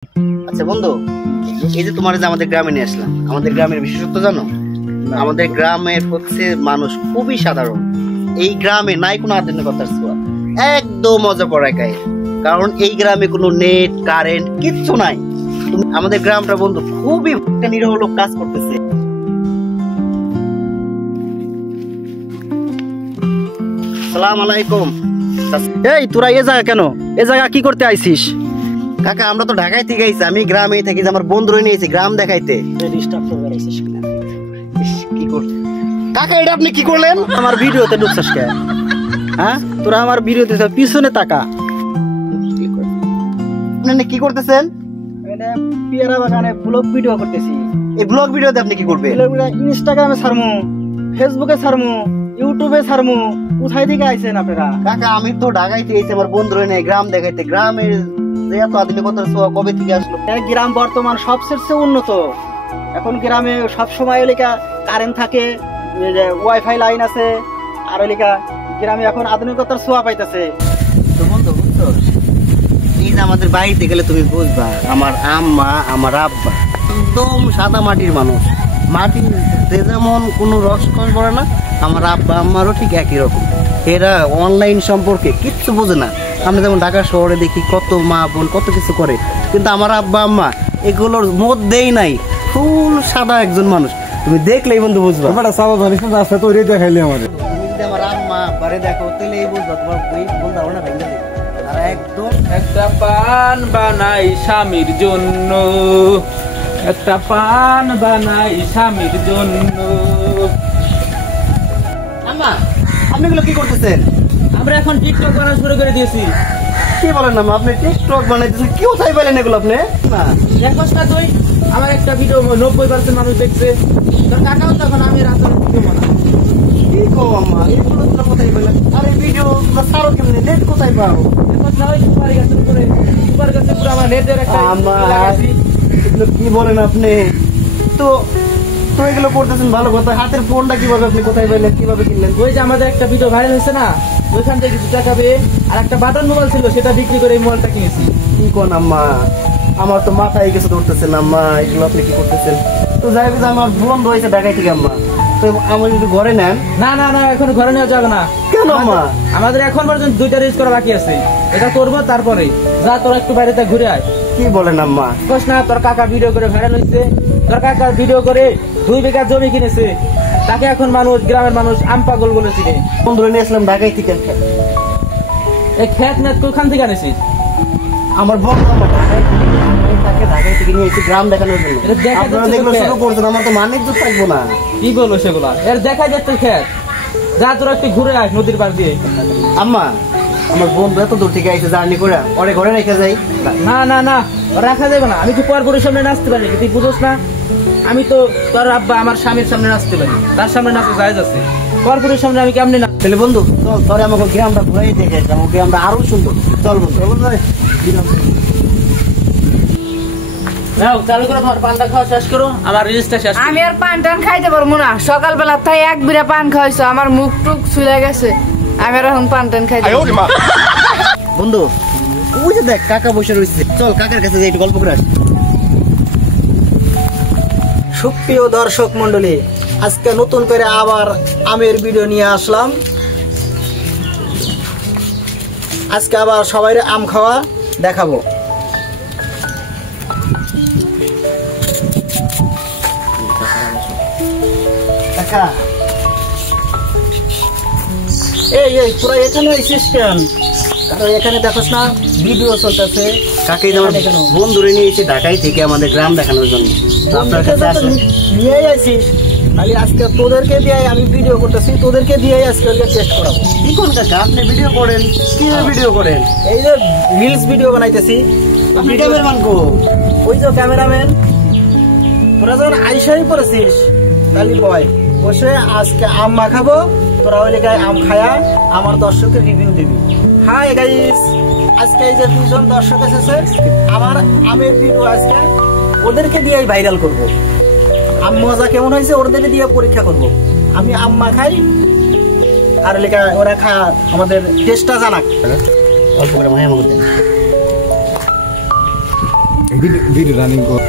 আচ্ছা বন্ধু, এই যে তোমার যে আমাদের গ্রামে নিয়ে আসলাম, আমাদের গ্রামের বিশেষত্ব জানো? আমাদের গ্রামের হচ্ছে মানুষ খুবই সাধারণ। এই গ্রামে নাই কোনো আধুনিকতার ছোঁয়া, একদম মজা পড়ায় গায়ে। কারণ এই গ্রামে কোনো নেট কারেন্ট কিচ্ছু নাই। তুমি আমাদের গ্রামটা বন্ধু খুবই একটা নিরহ লোক কাজ করতেছে। আসসালামু আলাইকুম। এই তোরা এ জায়গা কেন? এ জায়গা কি করতে আইছিস? কাকা আমরা তো ঢাকায় থেকে আইছি, আমি গ্রামেই থাকি, আমার বন্ধুরা নিয়েছি গ্রাম দেখাইতে। কি করতে কাকা, এটা আপনি কি করলেন? আমার ভিডিওতে ঢুকছিস কে? হ্যাঁ, তোরা আমার ভিডিওতে পিছনে তাকা। আপনি কি করতেছেন? পেয়ারা বাগানে ব্লগ ভিডিও করতেছি। এই ব্লগ ভিডিওতে আপনি কি করবেন? ইনস্টাগ্রামে ছাড়মু, ফেসবুকে ছাড়মু, ইউটিউবে ছাড়মু। কোথায় থেকে আইছেন আপনারা? কাকা আমি তো ঢাকায় থেকে আইছি, আমার বন্ধুরা নিয়ে গ্রাম দেখাইতে। গ্রামের যে এত আধুনিকতার ছোঁয়া কবে থেকে আসলো? গ্রাম বর্তমান সবচেয়ে উন্নত। এখন গ্রামে সব সময় এলাকা কারেন্ট থাকে, ওয়াইফাই লাইন আছে, আর এলাকা গ্রামে এখন আধুনিকতার ছোঁয়া পাইতেছে। তো বন্ধু বুঝছো, এই যে আমাদের বাড়িতে গেলে তুমি বুঝবা, আমার আম্মা আমার আব্বা একদম সাদা মাটির মানুষ। মাটির যেমন কোনো রসকস পড়ে না, আমার আব্বা আম্মারও ঠিক একই রকম। এরা অনলাইন সম্পর্কে কিচ্ছু বোঝে না। আমরা যেমন ঢাকা শহরে দেখি কত মা বোন কত কিছু করে, কিন্তু আমার আব্বা আম্মা এগুলোর মধ্যেই নাই। ফুল সাদা একজন মানুষ, তুমি দেখলেই বন্ধু বুঝবা। রাস্তা তৈরি দেখাইলে আমার তুমি যদি আমার আম্মা আব্বারে দেখো তাহলেই বুঝবা, তোমার বই বলতে হবে না ভেঙে দেবে। তারা একদম একটা পান বানাই স্বামীর জন্য, একটা পান বানাই স্বামীর জন্য। আম্মা, আপনি এগুলো কি করতেছেন? আমরা এখন টিকটক বানানো শুরু করে দিয়েছি। কি বলেন আম্মা, আপনি টিকটক বানাইতেছেন? কি কোথায় পেলেন এগুলো আপনি? না দেখোস না তুই, আমার একটা ভিডিও 90% মানুষ দেখছে। তোর কাকাও তখন আমি রাতের ভিডিও বানাই। কি কো আম্মা, এগুলো তোমরা কোথায় পেলেন? আর এই ভিডিও তোমরা ছাড়ো কেমনে? নেট কোথায় পাও? দেখোস না ওই সুপারি গাছের উপরে, সুপারি গাছের উপরে আমার নেটের একটা আম্মা লাগাইছি। এগুলো কি বলেন আপনি? তো তো এগুলো করতেছেন ভালো কথা, হাতের ফোনটা কিভাবে আপনি কোথায় পেলেন, কিভাবে কিনলেন? ওই যে আমাদের একটা ভিডিও ভাইরাল হয়েছে না, ওইখান থেকে কিছু টাকা পেয়ে আর একটা বাটন মোবাইল ছিল, সেটা বিক্রি করে এই মোবাইলটা কিনেছি। কি কোন আম্মা, আমার তো মাথায় কিছু ধরতেছেন আম্মা, এগুলো আপনি কি করতেছেন? তো যাই হোক, আমার বন্ধ হয়েছে ঢাকায় থেকে আম্মা, তো আমার যদি ঘরে নেন। না না না, এখন ঘরে নেওয়া যাবে না। কেন আম্মা? আমাদের এখন পর্যন্ত 2টা রিলস করা বাকি আছে, এটা করবো তারপরে। যা তোরা একটু বাইরেতে ঘুরে আয়। কি বলেন আম্মা? বুঝছ না, তোর কাকা ভিডিও করে ভাইরাল হয়েছে। তোর কাকা ভিডিও করে 2 বিঘা জমি কিনেছে, তাকে এখন মানুষ, গ্রামের মানুষ আম পাগল বলেছিল। বন্ধুরা নিয়ে আসলাম ঢাকায় থেকে। এই খেত নেট কোখান থেকে আনিছিস? আমার বন্ধু তাকে ঢাকায় থেকে নিয়ে এসে গ্রাম দেখানোর জন্য। এটা দেখা আপনারা যাচ্ছে যেগুলো তো শুরু করছেন, আমার তো মানিক তো থাকবো না। কি বলবো সেগুলা? এর দেখা যাচ্ছে খেত। যা তোরা একটু ঘুরে আয় নদীর পাড় দিয়ে। আম্মা, আমার বন্ধু এত দূর থেকে আইসে জার্নি করে, ওরে ঘরে রেখে যাই? না না না, রাখা যাবে না। আমি তো পরপুরের সামনে নাচতে পারি, তুই বুঝোস না? আমি তো তোর আব্বা আমার স্বামীর সামনে নাচতে পারি, তার সামনে নাচতে জায়েজ আছে। পরপুরের সামনে আমি কেমনে না? তাহলে বন্ধু চল, তোরে আমাকে গ্রামটা ঘুরাই দেখে আমার গ্রামটা আরো সুন্দর। চল বন্ধু। নাও চালু করে ধর, পানটা খাওয়া শেষ করো, আমার রিলসটা শেষ করো। আমি আর পান টান খাইতে পারবো না। সকালবেলা তাই এক বিড়া পান খাইছো, আমার মুখ টুক চুলে গেছে। আমি আর এখন পান টান খাইতে পারবো না। বন্ধু ওই যে দেখ কাকা বসে রয়েছে, চল কাকার কাছে যাই একটু গল্প করে আসি। সুপ্রিয় দর্শক মন্ডলী, আজকে নতুন করে আবার আমের ভিডিও নিয়ে আসলাম। আজকে আবার সবাই আম খাওয়া দেখাবো। কাকা এই এই তোরা এখানে আইসিস কেন? কারণ এখানে দেখোস না ভিডিও চলতেছে। কাকাই আমার বন্ধুরে নিয়ে এসে ঢাকায় থেকে আমাদের গ্রাম দেখানোর জন্য। তো আপনার কাছে আসলে নিয়েই আইসিস, খালি আজকে তোদেরকে দিয়ে আমি ভিডিও করতেছি, তোদেরকে দিয়ে আজকে টেস্ট করাবো। কি কোন কাকা, আপনি ভিডিও করেন? কি ভিডিও করেন? এই যে রিলস ভিডিও বানাইতেছি। আপনি ক্যামেরাম্যান কো? ওই যে ক্যামেরাম্যান। তোরা যখন আইসাই পড়েছিস তাহলে বয় বসে আজকে আম মাখাবো, তোরা ওই লেখায় আম খায়া আমার দর্শকের রিভিউ দিবি। হাই গাইস, আজকে এই যে 2জন দর্শক এসেছে, আমার আমের ভিডিও আজকে ওদেরকে দিয়েই ভাইরাল করব। আম মজা কেমন হয়েছে ওদের দিয়ে পরীক্ষা করব। আমি আম মাখাই আর লেখা ওরা খা, আমাদের টেস্টটা জানাক। অল্প করে মায়া আমাকে দেন। ভিডিও রানিং কর।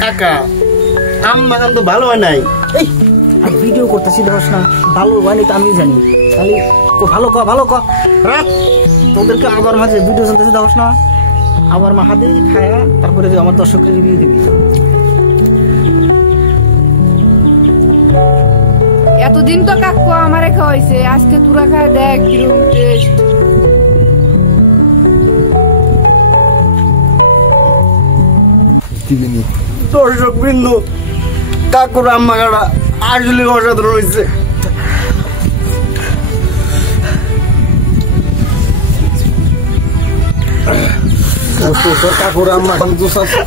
কাকা আম বাগান তো ভালো হয় নাই। এই আমি ভিডিও করতেছি ধরস না, ভালো হয়নি তো আমি জানি, তাহলে ভালো ক রাখ। তোদেরকে আবার মাঝে ভিডিও চলতেছে ধরস না, আবার মা হাতে খায়া তারপরে আমার দর্শককে রিভিউ দিবি। এতদিন তো কাকু আমারে খাওয়াইছে, আজকে তোরা খায় দেখ কিরকম টেস্ট। দর্শক বৃন্দ, কাকুর আম বাগানটা আসলে অসাধারণ হয়েছে। কাকুর আম বাগান জুস আছে।